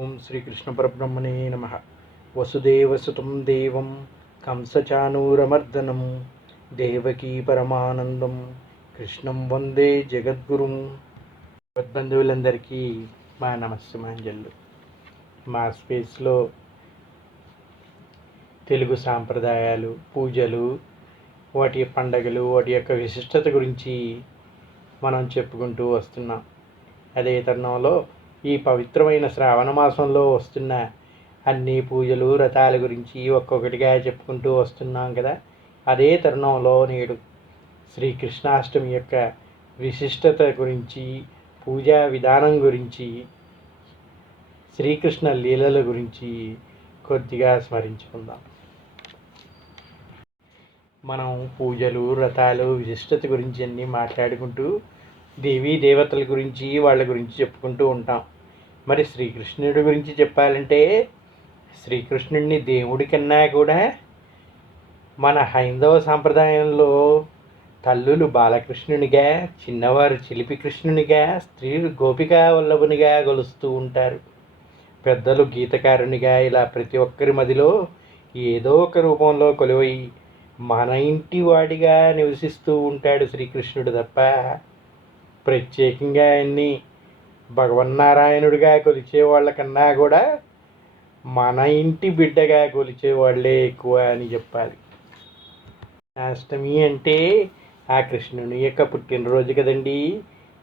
ఓం శ్రీకృష్ణ పరబ్రహ్మణే నమ. వసుదేవసుతం దేవం కంసచానూరమర్దనం దేవకీ పరమానందం కృష్ణం వందే జగద్గురుం. బంధువులందరికీ మా నమస్సుమాంజలు. మా స్పేస్లో తెలుగు సాంప్రదాయాలు, పూజలు, వాటి పండగలు, వాటి యొక్క విశిష్టత గురించి మనం చెప్పుకుంటూ వస్తున్నాం. అదే తరుణంలో ఈ పవిత్రమైన శ్రావణ మాసంలో వస్తున్న అన్ని పూజలు, వ్రతాల గురించి ఒక్కొక్కటిగా చెప్పుకుంటూ వస్తున్నాం కదా. అదే తరుణంలో నేడు శ్రీకృష్ణాష్టమి యొక్క విశిష్టత గురించి, పూజా విధానం గురించి, శ్రీకృష్ణ లీలల గురించి కొద్దిగా స్మరించుకుందాం. మనం పూజలు, వ్రతాలు, విశిష్టత గురించి అన్నీ మాట్లాడుకుంటూ దేవీ దేవతల గురించి, వాళ్ళ గురించి చెప్పుకుంటూ ఉంటాం. మరి శ్రీకృష్ణుడి గురించి చెప్పాలంటే శ్రీకృష్ణుడిని దేవుడి కన్నా కూడా మన హైందవ సాంప్రదాయంలో తల్లులు బాలకృష్ణునిగా, చిన్నవారు చిలిపి కృష్ణునిగా, స్త్రీలు గోపికా వల్లభునిగా కొలుస్తూ ఉంటారు. పెద్దలు గీతకారునిగా, ఇలా ప్రతి ఒక్కరి మదిలో ఏదో ఒక రూపంలో కొలువై మన ఇంటి వాడిగా నివసిస్తూ ఉంటాడు శ్రీకృష్ణుడు తప్ప ప్రత్యేకంగా ఆయన్ని భగవన్నారాయణుడిగా కొలిచే వాళ్ళకన్నా కూడా మన ఇంటి బిడ్డగా కొలిచే వాళ్ళే ఎక్కువ అని చెప్పాలి. అష్టమి అంటే ఆ కృష్ణుని యొక్క పుట్టినరోజు కదండి.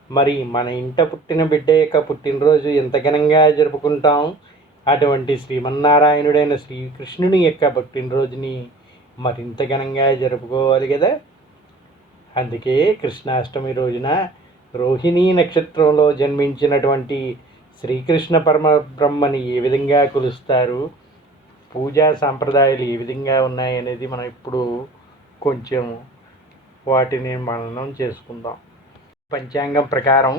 మరి మన ఇంట పుట్టిన బిడ్డ యొక్క పుట్టినరోజు ఎంత ఘనంగా జరుపుకుంటాం. అటువంటి శ్రీమన్నారాయణుడైన శ్రీకృష్ణుని యొక్క పుట్టినరోజుని మరింత ఘనంగా జరుపుకోవాలి కదా. అందుకే కృష్ణాష్టమి రోజున రోహిణీ నక్షత్రంలో జన్మించినటువంటి శ్రీకృష్ణ పరమబ్రహ్మని ఏ విధంగా కొలుస్తారు, పూజా సాంప్రదాయాలు ఏ విధంగా ఉన్నాయనేది మనం ఇప్పుడు కొంచెం వాటిని మననం చేసుకుందాం. పంచాంగం ప్రకారం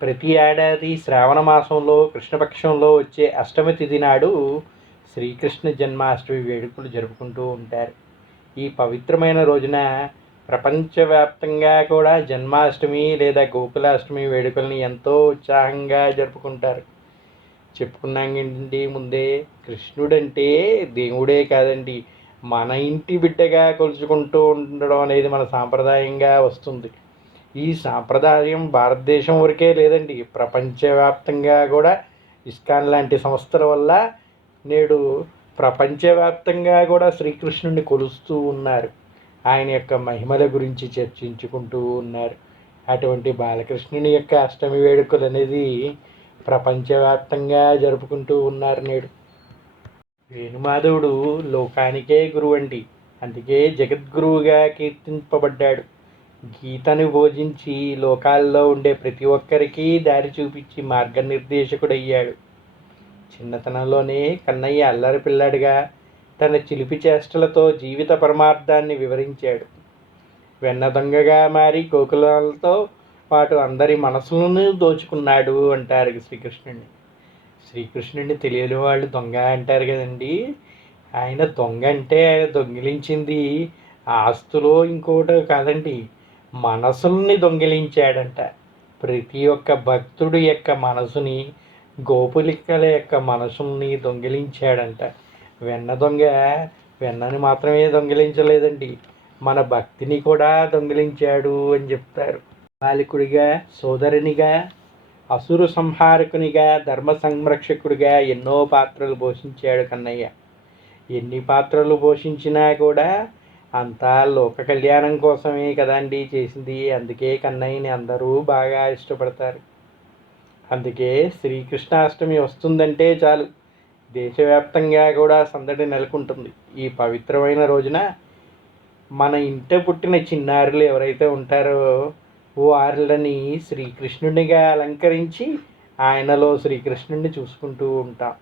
ప్రతి ఏడాది శ్రావణ మాసంలో కృష్ణపక్షంలో వచ్చే అష్టమి తిథి నాడు శ్రీకృష్ణ జన్మాష్టమి వేడుకలు జరుపుకుంటూ ఉంటారు. ఈ పవిత్రమైన రోజున ప్రపంచవ్యాప్తంగా కూడా జన్మాష్టమి లేదా గోకులాష్టమి వేడుకల్ని ఎంతో ఉత్సాహంగా జరుపుకుంటారు. చెప్పుకున్నాం ఏంటండి ముందే, కృష్ణుడంటే దేవుడే కాదండి, మన ఇంటి బిడ్డగా కొలుచుకుంటూ ఉండడం అనేది మన సాంప్రదాయంగా వస్తుంది. ఈ సాంప్రదాయం భారతదేశం వరకే లేదండి, ప్రపంచవ్యాప్తంగా కూడా ఇస్కాన్ లాంటి సంస్థల వల్ల నేడు ప్రపంచవ్యాప్తంగా కూడా శ్రీకృష్ణుడిని కొలుస్తూ ఉన్నారు. ఆయన యొక్క మహిమల గురించి చర్చించుకుంటూ ఉన్నారు. అటువంటి బాలకృష్ణుని యొక్క అష్టమి వేడుకలు అనేది ప్రపంచవ్యాప్తంగా జరుపుకుంటూ ఉన్నారు నేడు. వేణుమాధవుడు లోకానికే గురువు అండి, అందుకే జగద్గురువుగా కీర్తింపబడ్డాడు. గీతను బోధించి లోకాల్లో ఉండే ప్రతి ఒక్కరికి దారి చూపించి మార్గనిర్దేశకుడయ్యాడు. చిన్నతనంలోనే కన్నయ్య అల్లరి పిల్లాడిగా తన చిలిపి చేష్టలతో జీవిత పరమార్థాన్ని వివరించాడు. వెన్న దొంగగా మారి గోకులాలతో పాటు అందరి మనసులను దోచుకున్నాడు అంటారు శ్రీకృష్ణుడిని. శ్రీకృష్ణుడిని తెలియని వాళ్ళు దొంగ అంటారు కదండి. ఆయన దొంగ అంటే ఆయన దొంగిలించింది ఆస్తులో ఇంకోటి కాదండి, మనసుల్ని దొంగిలించాడంట. ప్రతి ఒక్క భక్తుడి యొక్క మనసుని, గోపులికల యొక్క మనసుల్ని దొంగిలించాడంట. వెన్న దొంగ వెన్నని మాత్రమే దొంగిలించలేదండి, మన భక్తిని కూడా దొంగిలించాడు అని చెప్తారు. బాలికుడిగా, సోదరునిగా, అసురు సంహారకునిగా, ధర్మ సంరక్షకుడిగా ఎన్నో పాత్రలు పోషించాడు కన్నయ్య. ఎన్ని పాత్రలు పోషించినా కూడా అంతా లోక కళ్యాణం కోసమే కదండి చేసింది. అందుకే కన్నయ్యని అందరూ బాగా ఇష్టపడతారు. అందుకే శ్రీకృష్ణాష్టమి వస్తుందంటే చాలు దేశవ్యాప్తంగా కూడా సందడి నెలకొంటుంది. ఈ పవిత్రమైన రోజున మన ఇంట పుట్టిన చిన్నారులు ఎవరైతే ఉంటారో వారిని శ్రీకృష్ణునిగా అలంకరించి ఆయనలో శ్రీకృష్ణుడిని చూసుకుంటూ ఉంటాం.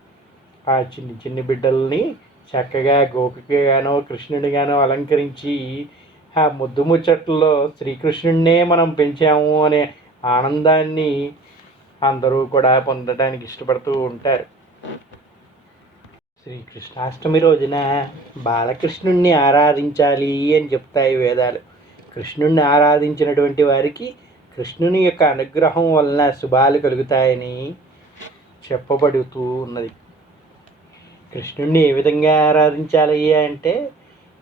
ఆ చిన్ని చిన్ని బిడ్డల్ని చక్కగా గోపికగానో కృష్ణుడిగానో అలంకరించి ఆ ముద్దు ముచ్చట్లలో శ్రీకృష్ణుడినే మనం పెంచాము అనే ఆనందాన్ని అందరూ కూడా పొందడానికి ఇష్టపడుతూ ఉంటారు. శ్రీకృష్ణాష్టమి రోజున బాలకృష్ణుణ్ణి ఆరాధించాలి అని చెప్తాయి వేదాలు. కృష్ణుణ్ణి ఆరాధించినటువంటి వారికి కృష్ణుని యొక్క అనుగ్రహం వలన శుభాలు కలుగుతాయని చెప్పబడుతూ ఉన్నది. కృష్ణుణ్ణి ఏ విధంగా ఆరాధించాలి అంటే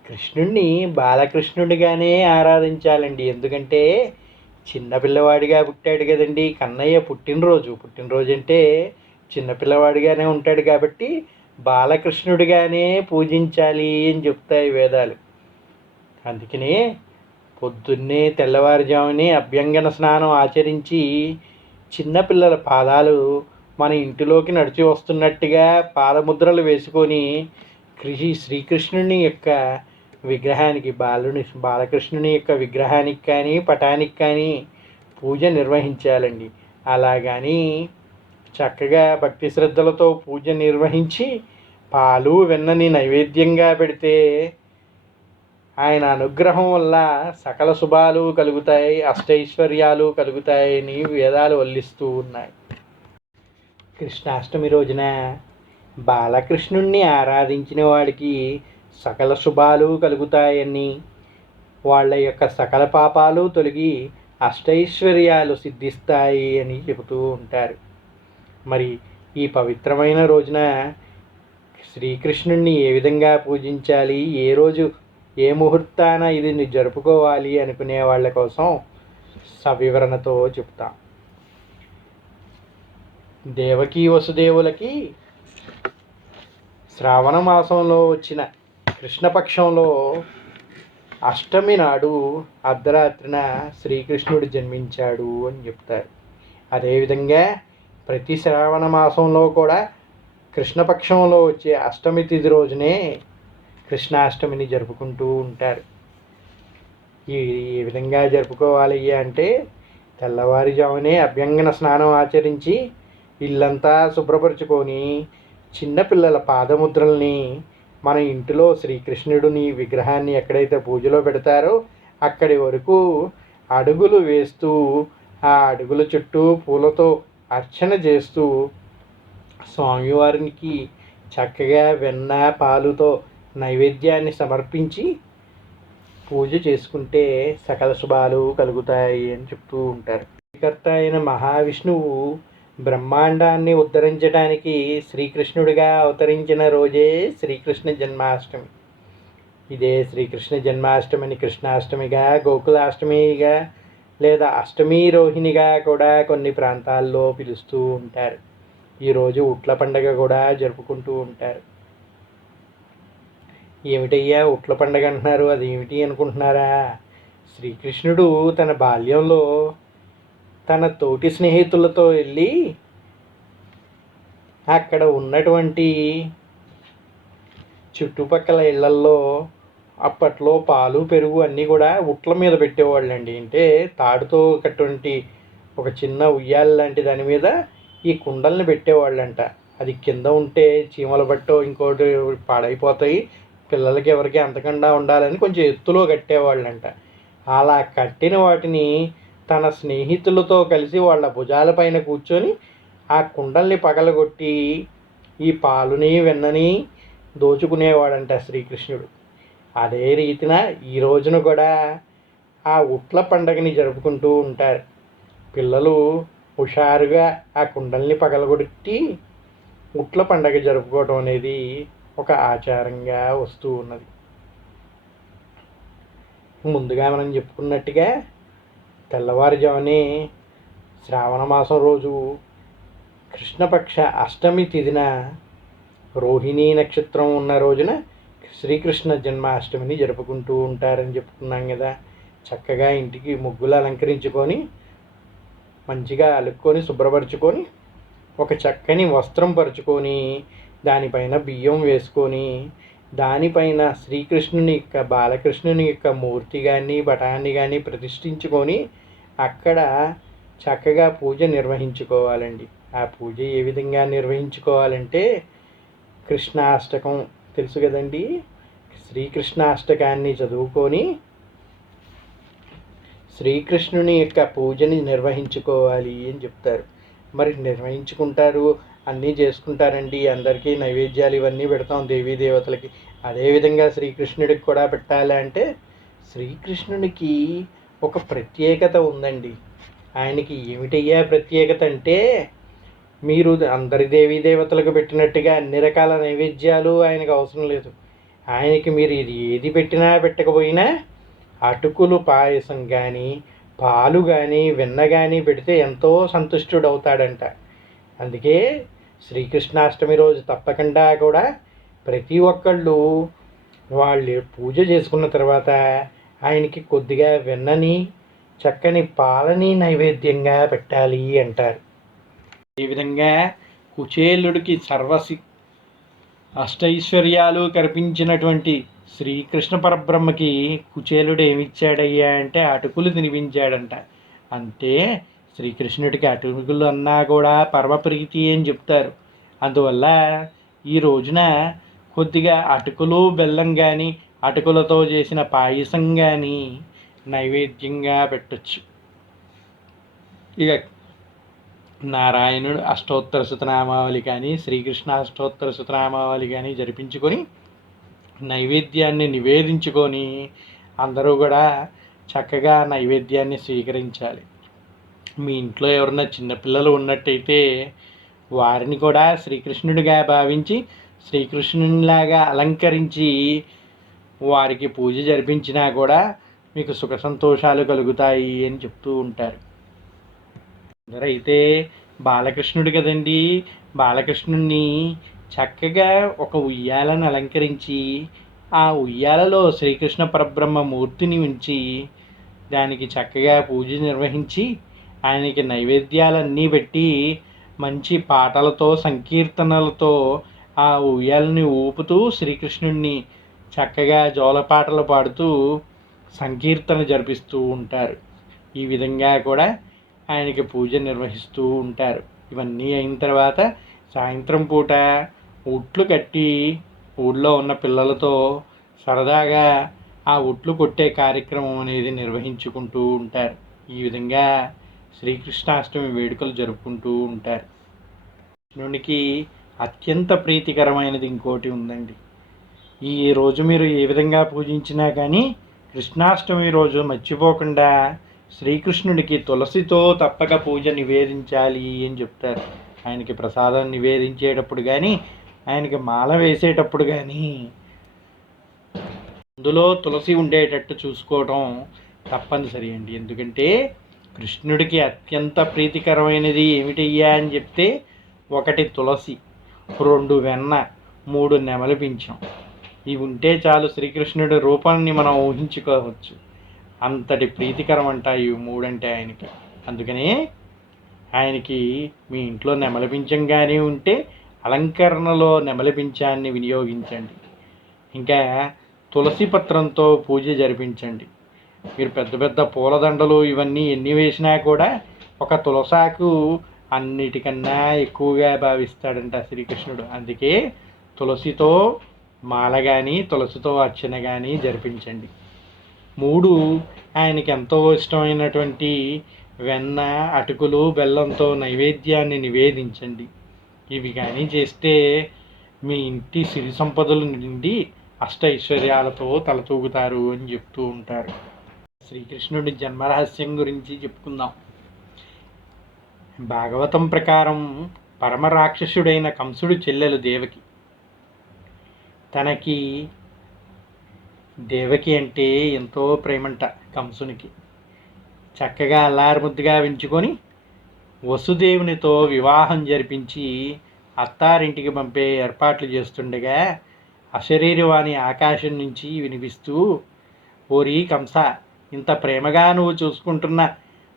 కృష్ణుణ్ణి బాలకృష్ణుడిగానే ఆరాధించాలండి. ఎందుకంటే చిన్నపిల్లవాడిగా పుట్టాడు కదండి. కన్నయ్య పుట్టినరోజు అంటే చిన్నపిల్లవాడిగానే ఉంటాడు కాబట్టి బాలకృష్ణుడిగానే పూజించాలి అని చెప్తాయి వేదాలు. అందుకనే పొద్దున్నే తెల్లవారుజామునే అభ్యంగన స్నానం ఆచరించి చిన్నపిల్లల పాదాలు మన ఇంటిలోకి నడిచి వస్తున్నట్టుగా పాదముద్రలు వేసుకొని శ్రీకృష్ణుని యొక్క విగ్రహానికి బాలకృష్ణుని యొక్క విగ్రహానికి కానీ పటానికి కానీ పూజ నిర్వహించాలండి. అలాగని చక్కగా భక్తి శ్రద్ధలతో పూజ నిర్వహించి పాలు వెన్నని నైవేద్యంగా పెడితే ఆయన అనుగ్రహం వల్ల సకల శుభాలు కలుగుతాయి, అష్టైశ్వర్యాలు కలుగుతాయని వేదాలు వల్లిస్తూ ఉన్నాయి. కృష్ణాష్టమి రోజున బాలకృష్ణుణ్ణి ఆరాధించిన వాడికి సకల శుభాలు కలుగుతాయని, వాళ్ళ యొక్క సకల పాపాలు తొలగి అష్టైశ్వర్యాలు సిద్ధిస్తాయి అని చెబుతూ ఉంటారు. మరి ఈ పవిత్రమైన రోజున శ్రీకృష్ణుణ్ణి ఏ విధంగా పూజించాలి, ఏ రోజు ఏ ముహూర్తాన ఇది జరుపుకోవాలి అనుకునే వాళ్ళ కోసం సవివరణతో చెప్తాం. దేవకీ వసుదేవులకి శ్రావణ మాసంలో వచ్చిన కృష్ణపక్షంలో అష్టమి నాడు అర్ధరాత్రిన శ్రీకృష్ణుడు జన్మించాడు అని చెప్తారు. అదేవిధంగా ప్రతి శ్రావణ మాసంలో కూడా కృష్ణపక్షంలో వచ్చే అష్టమి తిథి రోజునే కృష్ణాష్టమిని జరుపుకుంటూ ఉంటారు. ఈ విధంగా జరుపుకోవాలి అంటే తెల్లవారుజామునే అభ్యంగన స్నానం ఆచరించి ఇల్లంతా శుభ్రపరుచుకొని చిన్నపిల్లల పాదముద్రల్ని మన ఇంటిలో శ్రీకృష్ణుడిని విగ్రహాన్ని ఎక్కడైతే పూజలో పెడతారో అక్కడి వరకు అడుగులు వేస్తూ ఆ అడుగుల చుట్టూ పూలతో అర్చన చేస్తూ స్వామివారికి చక్కగా వెన్న పాలుతో నైవేద్యాన్ని సమర్పించి పూజ చేసుకుంటే సకల శుభాలు కలుగుతాయి అని చెప్తూ ఉంటారు. సృష్టికర్త అయిన మహావిష్ణువు బ్రహ్మాండాన్ని ఉద్ధరించడానికి శ్రీకృష్ణుడిగా అవతరించిన రోజే శ్రీకృష్ణ జన్మాష్టమి. ఇదే శ్రీకృష్ణ జన్మాష్టమిని కృష్ణాష్టమిగా, గోకులాష్టమిగా లేదా అష్టమి రోహిణిగా కూడా కొన్ని ప్రాంతాల్లో పిలుస్తూ ఉంటారు. ఈరోజు ఉట్ల పండగ కూడా జరుపుకుంటూ ఉంటారు. ఏమిటయ్యా ఉట్ల పండగ అంటున్నారు, అది ఏమిటి అనుకుంటున్నారా? శ్రీకృష్ణుడు తన బాల్యంలో తన తోటి స్నేహితులతో వెళ్ళి అక్కడ ఉన్నటువంటి చుట్టుపక్కల ఇళ్లల్లో అప్పట్లో పాలు పెరుగు అన్నీ కూడా ఉట్ల మీద పెట్టేవాళ్ళండి. అంటే తాడుతో కట్టువంటి ఒక చిన్న ఉయ్యాల లాంటి దాని మీద ఈ కుండల్ని పెట్టేవాళ్ళంట. అది కింద ఉంటే చీమల బట్టో ఇంకోటి పాడైపోతాయి, పిల్లలకి ఎవరికి అంతకుండా ఉండాలని కొంచెం ఎత్తులో కట్టేవాళ్ళంట. అలా కట్టిన వాటిని తన స్నేహితులతో కలిసి వాళ్ళ భుజాలపైన కూర్చొని ఆ కుండల్ని పగలగొట్టి ఈ పాలుని వెన్నని దోచుకునేవాడంట శ్రీకృష్ణుడు. అదే రీతిన ఈ రోజున కూడా ఆ ఉట్ల పండగని జరుపుకుంటూ ఉంటారు. పిల్లలు హుషారుగా ఆ కుండల్ని పగలగొట్టి ఉట్ల పండగ జరుపుకోవడం అనేది ఒక ఆచారంగా వస్తూ ఉన్నది. ముందుగా మనం చెప్పుకున్నట్టుగా తెల్లవారుజామునే శ్రావణ మాసం రోజు కృష్ణపక్ష అష్టమి తిథిన రోహిణీ నక్షత్రం ఉన్న రోజున శ్రీకృష్ణ జన్మాష్టమిని జరుపుకుంటూ ఉంటారని చెప్పుకున్నాం కదా. చక్కగా ఇంటికి ముగ్గులు అలంకరించుకొని మంచిగా అలుక్కొని శుభ్రపరచుకొని ఒక చక్కని వస్త్రం పరుచుకొని దానిపైన బియ్యం వేసుకొని దానిపైన శ్రీకృష్ణుని యొక్క బాలకృష్ణుని యొక్క మూర్తి కానీ పటాన్ని కానీ ప్రతిష్ఠించుకొని అక్కడ చక్కగా పూజ నిర్వహించుకోవాలండి. ఆ పూజ ఏ విధంగా నిర్వహించుకోవాలంటే కృష్ణాష్టకం తెలుసు కదండి, శ్రీకృష్ణాష్టకాన్ని చదువుకొని శ్రీకృష్ణుని యొక్క పూజని నిర్వహించుకోవాలి అని చెప్తారు. మరి నిర్వహించుకుంటారు, అన్నీ చేసుకుంటారండి, అందరికీ నైవేద్యాలు ఇవన్నీ పెడతాం దేవీ దేవతలకి. అదేవిధంగా శ్రీకృష్ణుడికి కూడా పెట్టాలి అంటే శ్రీకృష్ణునికి ఒక ప్రత్యేకత ఉందండి. ఆయనకి ఏమిటయ్యా ప్రత్యేకత అంటే మీరు అందరి దేవీ దేవతలకు పెట్టినట్టుగా అన్ని రకాల నైవేద్యాలు ఆయనకు అవసరం లేదు. ఆయనకి మీరు ఇది ఏది పెట్టినా పెట్టకపోయినా అటుకులు పాయసం కానీ, పాలు కానీ, వెన్న కానీ పెడితే ఎంతో సంతుష్టుడవుతాడంట. అందుకే శ్రీకృష్ణాష్టమి రోజు తప్పకుండా కూడా ప్రతి ఒక్కళ్ళు వాళ్ళు పూజ చేసుకున్న తర్వాత ఆయనకి కొద్దిగా వెన్నని, చక్కని పాలని నైవేద్యంగా పెట్టాలి అంటారు. ఈ విధంగా కుచేలుడికి అష్టైశ్వర్యాలు కల్పించినటువంటి శ్రీకృష్ణ పరబ్రహ్మకి కుచేలుడు ఏమిచ్చాడయ్యా అంటే అటుకులు తినిపించాడంట. అంటే శ్రీకృష్ణుడికి అటుకులు అన్నా కూడా పరమప్రీతి అని చెప్తారు. అందువల్ల ఈ రోజున కొద్దిగా అటుకులు బెల్లం కానీ, అటుకులతో చేసిన పాయసం కానీ నైవేద్యంగా పెట్టచ్చు. ఇక నారాయణుడు అష్టోత్తర శతనామావళి కానీ, శ్రీకృష్ణ అష్టోత్తర శతనామావళి కానీ జరిపించుకొని నైవేద్యాన్ని నివేదించుకొని అందరూ కూడా చక్కగా నైవేద్యాన్ని స్వీకరించాలి. మీ ఇంట్లో ఎవరన్నా చిన్నపిల్లలు ఉన్నట్టయితే వారిని కూడా శ్రీకృష్ణుడిగా భావించి శ్రీకృష్ణునిలాగా అలంకరించి వారికి పూజ జరిపించినా కూడా మీకు సుఖ సంతోషాలు కలుగుతాయి అని చెప్తూ ఉంటారు. అందరైతే బాలకృష్ణుడు కదండి, బాలకృష్ణుడిని చక్కగా ఒక ఉయ్యాలను అలంకరించి ఆ ఉయ్యాలలో శ్రీకృష్ణ పరబ్రహ్మ మూర్తిని ఉంచి దానికి చక్కగా పూజ నిర్వహించి ఆయనకి నైవేద్యాలన్నీ పెట్టి మంచి పాటలతో సంకీర్తనలతో ఆ ఉయ్యాలని ఊపుతూ శ్రీకృష్ణుడిని చక్కగా జోలపాటలు పాడుతూ సంకీర్తన జరిపిస్తూ ఉంటారు. ఈ విధంగా కూడా ఆయనకి పూజ నిర్వహిస్తూ ఉంటారు. ఇవన్నీ అయిన తర్వాత సాయంత్రం పూట ఉట్లు కట్టి ఊళ్ళో ఉన్న పిల్లలతో సరదాగా ఆ ఉట్లు కొట్టే కార్యక్రమం అనేది నిర్వహించుకుంటూ ఉంటారు. ఈ విధంగా శ్రీకృష్ణాష్టమి వేడుకలు జరుపుకుంటూ ఉంటారు. కృష్ణునికి అత్యంత ప్రీతికరమైనది ఇంకోటి ఉందండి. ఈ రోజు మీరు ఏ విధంగా పూజించినా కానీ కృష్ణాష్టమి రోజు మర్చిపోకుండా శ్రీకృష్ణుడికి తులసితో తప్పక పూజ నివేదించాలి అని చెప్తారు. ఆయనకి ప్రసాదం నివేదించేటప్పుడు కానీ, ఆయనకి మాల వేసేటప్పుడు కానీ అందులో తులసి ఉండేటట్టు చూసుకోవడం తప్పనిసరి అండి. ఎందుకంటే కృష్ణుడికి అత్యంత ప్రీతికరమైనది ఏమిటయ్యా అని చెప్తే 1 తులసి, 2 వెన్న, 3 నెమలి పింఛం. ఇవి ఉంటే చాలు శ్రీకృష్ణుడి రూపాన్ని మనం ఊహించుకోవచ్చు. అంతటి ప్రీతికరం అంట ఇవి 3 అంటే ఆయనకి. అందుకనే ఆయనకి మీ ఇంట్లో నెమలి పింఛం కానీ ఉంటే అలంకరణలో నెమలి పింఛాన్ని వినియోగించండి. ఇంకా తులసి పత్రంతో పూజ జరిపించండి. మీరు పెద్ద పెద్ద పూలదండలు ఇవన్నీ ఎన్ని వేసినా కూడా ఒక తులసాకు అన్నిటికన్నా ఎక్కువగా భావిస్తాడంట శ్రీకృష్ణుడు. అందుకే తులసితో మాల కానీ, తులసితో అర్చన కానీ జరిపించండి. 3 ఆయనకి ఎంతో ఇష్టమైనటువంటి వెన్న, అటుకులు, బెల్లంతో నైవేద్యాన్ని నివేదించండి. ఇవి కానీ చేస్తే మీ ఇంటి సిరి సంపదలు నిండి అష్టైశ్వర్యాలతో తలతూగుతారు అని చెప్తూ ఉంటారు. శ్రీకృష్ణుడి జన్మరహస్యం గురించి చెప్పుకుందాం. భాగవతం ప్రకారం పరమరాక్షసుడైన కంసుడు చెల్లెలు దేవకి. తనకి దేవకి అంటే ఎంతో ప్రేమంట కంసునికి. చక్కగా అల్లారుముద్దుగా పెంచుకొని వసుదేవునితో వివాహం జరిపించి అత్తారింటికి పంపే ఏర్పాట్లు చేస్తుండగా అశరీరవాణి ఆకాశం నుంచి వినిపిస్తూ, ఓరి కంస, ఇంత ప్రేమగా నువ్వు చూసుకుంటున్న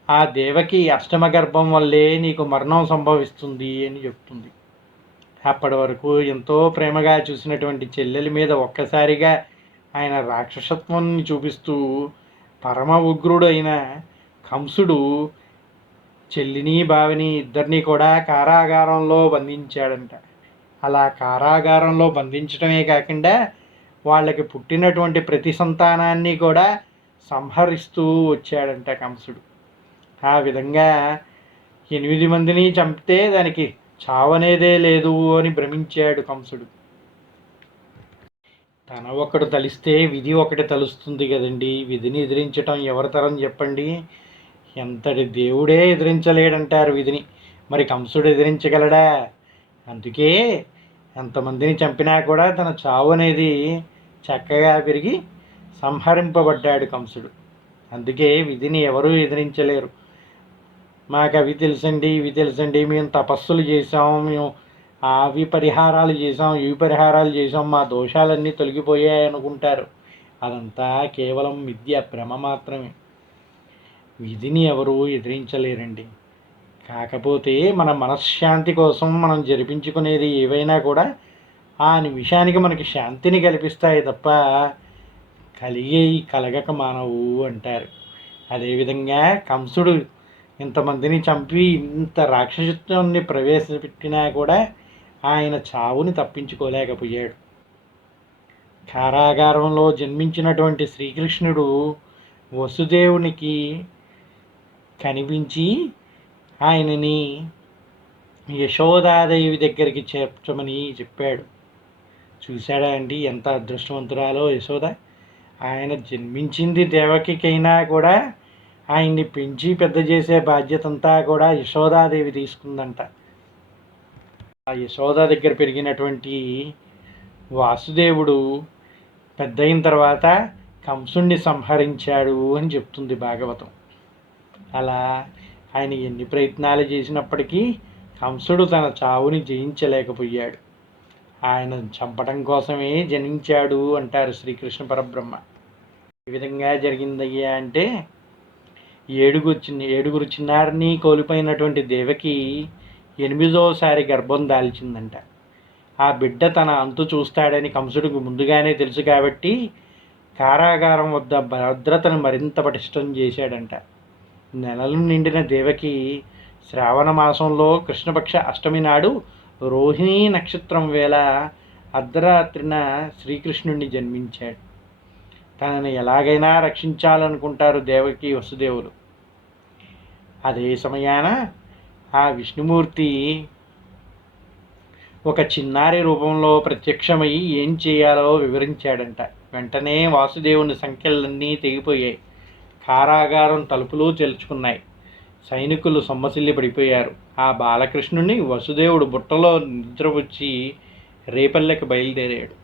ఆ దేవకి అష్టమ గర్భం వల్లే నీకు మరణం సంభవిస్తుంది అని చెప్తుంది. అప్పటి వరకు ఎంతో ప్రేమగా చూసినటువంటి చెల్లెలి మీద ఒక్కసారిగా ఆయన రాక్షసత్వాన్ని చూపిస్తూ పరమ ఉగ్రుడు అయిన కంసుడు చెల్లిని బావిని ఇద్దరిని కూడా కారాగారంలో బంధించాడంట. అలా కారాగారంలో బంధించడమే కాకుండా వాళ్ళకి పుట్టినటువంటి ప్రతి సంతానాన్ని కూడా సంహరిస్తూ వచ్చాడంట కంసుడు. ఆ విధంగా 8 మందిని చంపితే దానికి చావనేదే లేదు అని భ్రమించాడు కంసుడు. తన ఒకడు తలిస్తే విధి ఒకటి తలుస్తుంది కదండి. విధిని ఎదిరించటం ఎవరి తరం చెప్పండి. ఎంతటి దేవుడే ఎదిరించలేడంటారు విధిని. మరి కంసుడు ఎదిరించగలడా? అందుకే ఎంతమందిని చంపినా కూడా తన చావు అనేది చక్కగా పెరిగి సంహరింపబడ్డాడు కంసుడు. అందుకే విధిని ఎవరూ ఎదిరించలేరు. మాకు అవి తెలుసండి, ఇవి తెలుసండి, మేము తపస్సులు చేసాం, మేము అవి పరిహారాలు చేసాం, ఇవి పరిహారాలు చేసాం, మా దోషాలన్నీ తొలగిపోయాయి అనుకుంటారు. అదంతా కేవలం మిథ్య, భ్రమ మాత్రమే. విధిని ఎవరూ ఎదిరించలేరండి. కాకపోతే మన మనశ్శాంతి కోసం మనం జరిపించుకునేది ఏవైనా కూడా ఆ నిమిషానికి మనకి శాంతిని కల్పిస్తాయి తప్ప కలిగేవి కలగక మానవు అంటారు. అదేవిధంగా కంసుడు ఇంతమందిని చంపి ఇంత రాక్షసత్వాన్ని ప్రవేశపెట్టినా కూడా ఆయన చావుని తప్పించుకోలేకపోయాడు. కారాగారంలో జన్మించినటువంటి శ్రీకృష్ణుడు వసుదేవునికి కనిపించి ఆయనని యశోదాదేవి దగ్గరికి చేర్చమని చెప్పాడు. చూశాడా అండి ఎంత అదృష్టవంతురాలో యశోద? ఆయన జన్మించింది దేవకికైనా కూడా ఆయన్ని పెంచి పెద్ద చేసే బాధ్యత అంతా కూడా యశోదాదేవి తీసుకుందంట. ఆ యశోద దగ్గర పెరిగినటువంటి వాసుదేవుడు పెద్ద అయిన తర్వాత కంసుణ్ణి సంహరించాడు అని చెప్తుంది భాగవతం. అలా ఆయన ఎన్ని ప్రయత్నాలు చేసినప్పటికీ కంసుడు తన చావుని జయించలేకపోయాడు. ఆయన చంపడం కోసమే జనించాడు అంటారు శ్రీకృష్ణ పరబ్రహ్మ. ఈ విధంగా జరిగిందయ్యా అంటే ఏడుగురు చిన్నారిని కోల్పోయినటువంటి దేవకి 8వసారి గర్భం దాల్చిందంట. ఆ బిడ్డ తన అంతు చూస్తాడని కంసుడికి ముందుగానే తెలుసు కాబట్టి కారాగారం వద్ద భద్రతను మరింత పటిష్టం చేశాడంట. నెలలు నిండిన దేవకి శ్రావణ మాసంలో కృష్ణపక్ష అష్టమి నాడు రోహిణీ నక్షత్రం వేళ అర్ధరాత్రిన శ్రీకృష్ణుణ్ణి జన్మించాడు. తనని ఎలాగైనా రక్షించాలనుకుంటారు దేవకి వసుదేవులు. అదే సమయాన ఆ విష్ణుమూర్తి ఒక చిన్నారి రూపంలో ప్రత్యక్షమై ఏం చేయాలో వివరించాడంట. వెంటనే వాసుదేవుని సంఖ్యలన్నీ తెగిపోయాయి. కారాగారం తలుపులు తెరుచుకున్నాయి. సైనికులు సొమ్మసిల్లి పడిపోయారు. ఆ బాలకృష్ణుని వసుదేవుడు బుట్టలో నిద్రవచ్చి రేపల్లెకి బయలుదేరాడు.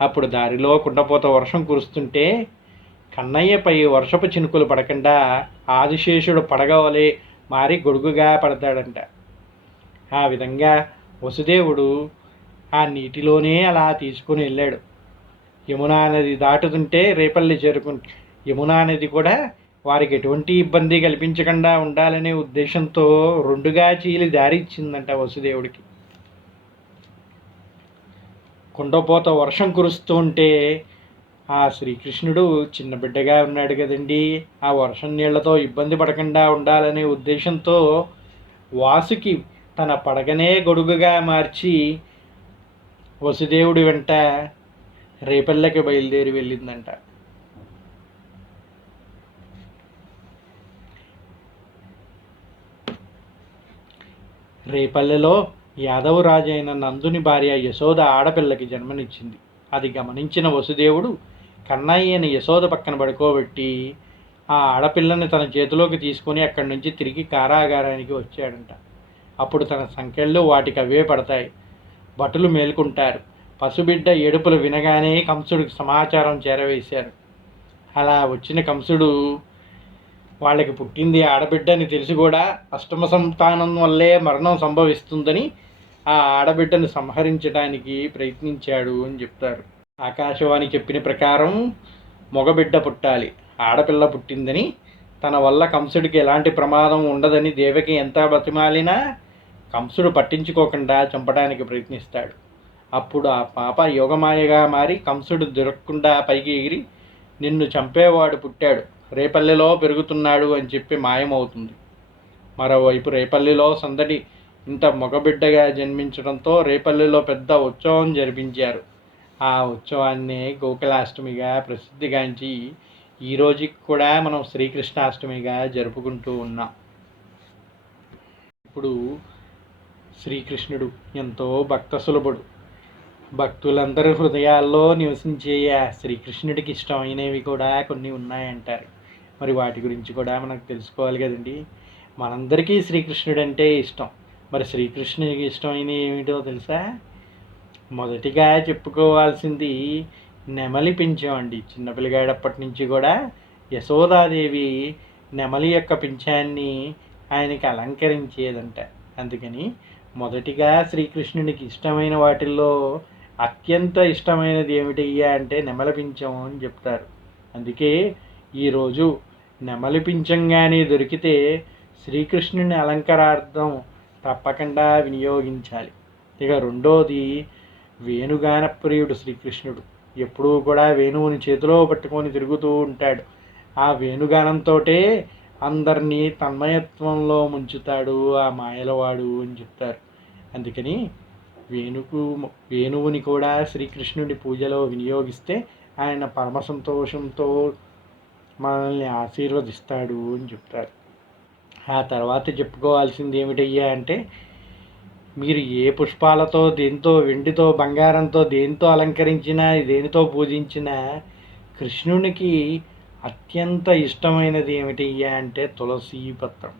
అప్పుడు దారిలో కుండపోత వర్షం కురుస్తుంటే కన్నయ్యపై వర్షపు చినుకులు పడకుండా ఆదిశేషుడు పడగవలే మారి గొడుగుగా పడతాడంట. ఆ విధంగా వసుదేవుడు ఆ నీటిలోనే అలా తీసుకుని వెళ్ళాడు. యమునా నది దాటుతుంటే రేపల్లి యమునా నది కూడా వారికి ఎటువంటి ఇబ్బంది కల్పించకుండా ఉండాలనే ఉద్దేశంతో 2గా చీలి దారి ఇచ్చిందంట వసుదేవుడికి. కుండపోత వర్షం కురుస్తూ ఉంటే ఆ శ్రీకృష్ణుడు చిన్న బిడ్డగా ఉన్నాడు కదండి, ఆ వర్షం నీళ్లతో ఇబ్బంది పడకుండా ఉండాలనే ఉద్దేశంతో వాసుకి తన పడగనే గొడుగుగా మార్చి వసుదేవుడి వెంట రేపల్లెకి బయలుదేరి వెళ్ళిందంట. రేపల్లెలో యాదవ రాజు అయిన నందుని భార్య యశోద ఆడపిల్లకి జన్మనిచ్చింది. అది గమనించిన వసుదేవుడు కన్నయ్యని యశోద పక్కన పడుకోబెట్టి ఆ ఆడపిల్లని తన చేతిలోకి తీసుకొని అక్కడి నుంచి తిరిగి కారాగారానికి వచ్చాడంట. అప్పుడు తన సంకెళ్ళు వాటికి అవే పడతాయి. భటులు మేల్కుంటారు. పసిబిడ్డ ఏడుపులు వినగానే కంసుడికి సమాచారం చేరవేశారు. అలా వచ్చిన కంసుడు వాళ్ళకి పుట్టింది ఆడబిడ్డని తెలిసి కూడా అష్టమ సంతానం వల్లే మరణం సంభవిస్తుందని ఆ ఆడబిడ్డను సంహరించడానికి ప్రయత్నించాడు అని చెప్తారు. ఆకాశవాణి చెప్పిన ప్రకారం మగబిడ్డ పుట్టాలి, ఆడపిల్ల పుట్టిందని, తన వల్ల కంసుడికి ఎలాంటి ప్రమాదం ఉండదని దేవకి ఎంత బతిమాలినా కంసుడు పట్టించుకోకుండా చంపడానికి ప్రయత్నిస్తాడు. అప్పుడు ఆ పాప యోగమాయగా మారి కంసుడు దొరకకుండా పైకి ఎగిరి నిన్ను చంపేవాడు పుట్టాడు, రేపల్లెలో పెరుగుతున్నాడు అని చెప్పి మాయమవుతుంది. మరోవైపు రేపల్లిలో సందడి ఇంత మగబిడ్డగా జన్మించడంతో రేపల్లిలో పెద్ద ఉత్సవం జరిపించారు. ఆ ఉత్సవాన్నే గోకులాష్టమిగా ప్రసిద్ధిగాంచి ఈ రోజుకి కూడా మనం శ్రీకృష్ణాష్టమిగా జరుపుకుంటూ ఉన్నాం. ఇప్పుడు శ్రీకృష్ణుడు ఎంతో భక్త సులభుడు. భక్తులందరి హృదయాల్లో నివసించే ఆ శ్రీకృష్ణుడికి ఇష్టమైనవి కూడా కొన్ని ఉన్నాయంటారు. మరి వాటి గురించి కూడా మనకు తెలుసుకోవాలి కదండి. మనందరికీ శ్రీకృష్ణుడు అంటే ఇష్టం. మరి శ్రీకృష్ణుడికి ఇష్టమైన ఏమిటో తెలుసా? మొదటిగా చెప్పుకోవాల్సింది నెమలి పింఛం అండి. చిన్నపిల్లగాడప్పటి నుంచి కూడా యశోదాదేవి నెమలి యొక్క పింఛాన్ని ఆయనకి అలంకరించేదంట. అందుకని మొదటిగా శ్రీకృష్ణునికి ఇష్టమైన వాటిల్లో అత్యంత ఇష్టమైనది ఏమిటయ్యా అంటే నెమలి పింఛం అని చెప్తారు. అందుకే ఈరోజు నెమలి పింఛం కానీ దొరికితే శ్రీకృష్ణుని అలంకారార్థం తప్పకుండా వినియోగించాలి. ఇక రెండోది, వేణుగాన ప్రియుడు శ్రీకృష్ణుడు. ఎప్పుడూ కూడా వేణువుని చేతిలో పట్టుకొని తిరుగుతూ ఉంటాడు. ఆ వేణుగానంతో అందరినీ తన్మయత్వంలో ముంచుతాడు ఆ మాయలవాడు అని చెప్తారు. అందుకని వేణువుని కూడా శ్రీకృష్ణుడి పూజలో వినియోగిస్తే ఆయన పరమ సంతోషంతో మనల్ని ఆశీర్వదిస్తాడు అని చెప్తారు. ఆ తర్వాత చెప్పుకోవాల్సింది ఏమిటయ్యా అంటే, మీరు ఏ పుష్పాలతో, దేంతో, వెండితో, బంగారంతో, దేంతో అలంకరించినా, దేనితో పూజించినా కృష్ణునికి అత్యంత ఇష్టమైనది ఏమిటయ్యా అంటే తులసి పత్రం.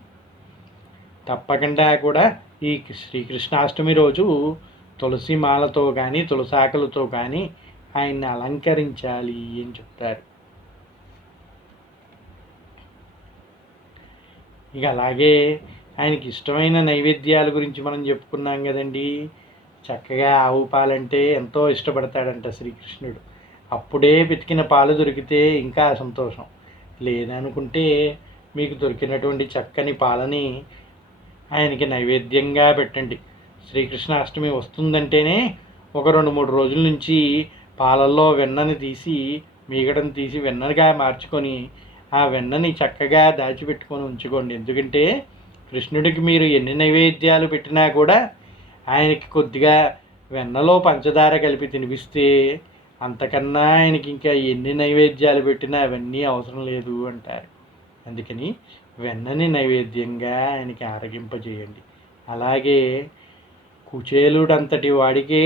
తప్పకుండా కూడా ఈ శ్రీకృష్ణాష్టమి రోజు తులసి మాలతో కానీ తులసాకులతో కానీ ఆయన్ని అలంకరించాలి అని చెప్తారు. ఇక అలాగే ఆయనకి ఇష్టమైన నైవేద్యాల గురించి మనం చెప్పుకున్నాం కదండి. చక్కగా ఆవు పాలంటే ఎంతో ఇష్టపడతాడంట శ్రీకృష్ణుడు. అప్పుడే పితికిన పాలు దొరికితే ఇంకా సంతోషం. లేదనుకుంటే మీకు దొరికినటువంటి చక్కని పాలని ఆయనకి నైవేద్యంగా పెట్టండి. శ్రీకృష్ణాష్టమి వస్తుందంటేనే ఒక 2-3 రోజుల నుంచి పాలల్లో వెన్నని తీసి, మీగడని తీసి వెన్నగా మార్చుకొని ఆ వెన్నని చక్కగా దాచిపెట్టుకొని ఉంచుకోండి. ఎందుకంటే కృష్ణుడికి మీరు ఎన్ని నైవేద్యాలు పెట్టినా కూడా ఆయనకి కొద్దిగా వెన్నలో పంచదార కలిపి తినిపిస్తే అంతకన్నా ఆయనకి ఇంకా ఎన్ని నైవేద్యాలు పెట్టినా అవన్నీ అవసరం లేదు అంటారు. అందుకని వెన్నని నైవేద్యంగా ఆయనకి ఆరగింపజేయండి. అలాగే కుచేలుడంతటి వాడికే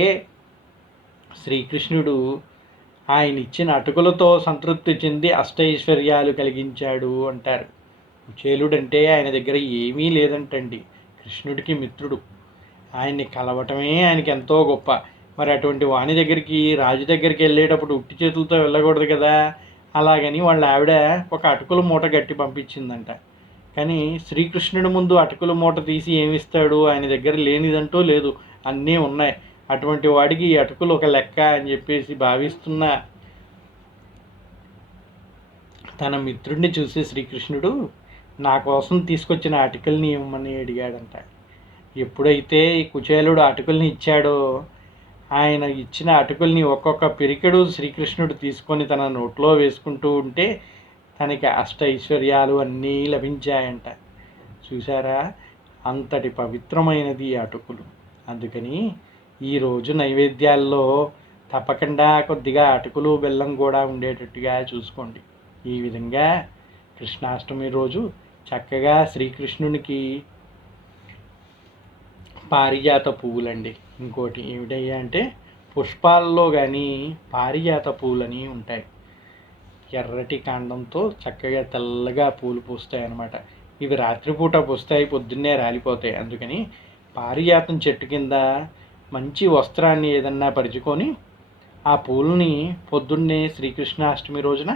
శ్రీకృష్ణుడు ఆయన ఇచ్చిన అటుకులతో సంతృప్తి చెంది అష్టైశ్వర్యాలు కలిగించాడు అంటారు. కుచేలుడంటే ఆయన దగ్గర ఏమీ లేదంటండి. కృష్ణుడికి మిత్రుడు. ఆయన్ని కలవటమే ఆయనకి ఎంతో గొప్ప. మరి అటువంటి వాణి దగ్గరికి, రాజు దగ్గరికి వెళ్ళేటప్పుడు ఉట్టి చేతులతో వెళ్ళకూడదు కదా. అలాగని వాళ్ళ ఆవిడ ఒక అటుకుల మూట గట్టి పంపించిందంట. కానీ శ్రీకృష్ణుడి ముందు అటుకుల మూట తీసి ఏమిస్తాడు? ఆయన దగ్గర లేనిదంటూ లేదు, అన్నీ ఉన్నాయి. అటువంటి వాడికి ఈ అటుకులు ఒక లెక్క అని చెప్పేసి భావిస్తున్న తన మిత్రుడిని చూసి శ్రీకృష్ణుడు నా కోసం తీసుకొచ్చిన అటుకుల్ని ఇవ్వమని అడిగాడంట. ఎప్పుడైతే ఈ కుచేలుడు అటుకుల్ని ఇచ్చాడో, ఆయన ఇచ్చిన అటుకుల్ని ఒక్కొక్క పిరికెడు శ్రీకృష్ణుడు తీసుకొని తన నోట్లో వేసుకుంటూ ఉంటే తనకి ఐశ్వర్యాలు అన్నీ లభించాయంట. చూసారా, అంతటి పవిత్రమైనది ఈ అటుకులు. అందుకని ఈరోజు నైవేద్యాల్లో తప్పకుండా కొద్దిగా అటుకులు బెల్లం కూడా ఉండేటట్టుగా చూసుకోండి. ఈ విధంగా కృష్ణాష్టమి రోజు చక్కగా శ్రీకృష్ణునికి పారిజాత పువ్వులండి. ఇంకోటి ఏమిటయ్యా అంటే, పుష్పాల్లో కానీ పారిజాత పువ్వులని ఉంటాయి. ఎర్రటి కాండంతో చక్కగా తెల్లగా పూలు పూస్తాయి అన్నమాట. ఇవి రాత్రిపూట పూస్తాయి, పొద్దున్నే రాలిపోతాయి. అందుకని పారిజాతం చెట్టు కింద మంచి వస్త్రాన్ని ఏదన్నా పరుచుకొని ఆ పూలని పొద్దున్నే శ్రీకృష్ణాష్టమి రోజున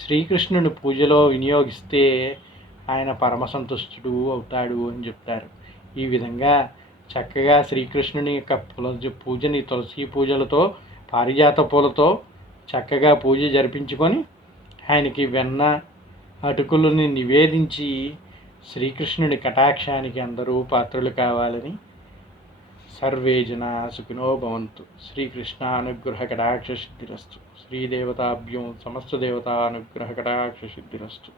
శ్రీకృష్ణుని పూజలో వినియోగిస్తే ఆయన పరమసంతుష్టుడు అవుతాడు అని చెప్తారు. ఈ విధంగా చక్కగా శ్రీకృష్ణుని యొక్క పూజని తులసి పూజలతో, పారిజాత పూలతో చక్కగా పూజ జరిపించుకొని ఆయనకి వెన్న అటుకులని నివేదించి శ్రీకృష్ణుని కటాక్షానికి అందరూ పాత్రలు కావాలని సర్వే జనా సుఖినో భవంతు. శ్రీకృష్ణ అనుగ్రహ కటాక్ష సిద్ధిరస్తు. శ్రీదేవతాభ్యం సమస్త దేవతా అనుగ్రహ కటాక్ష సిద్ధిరస్తు.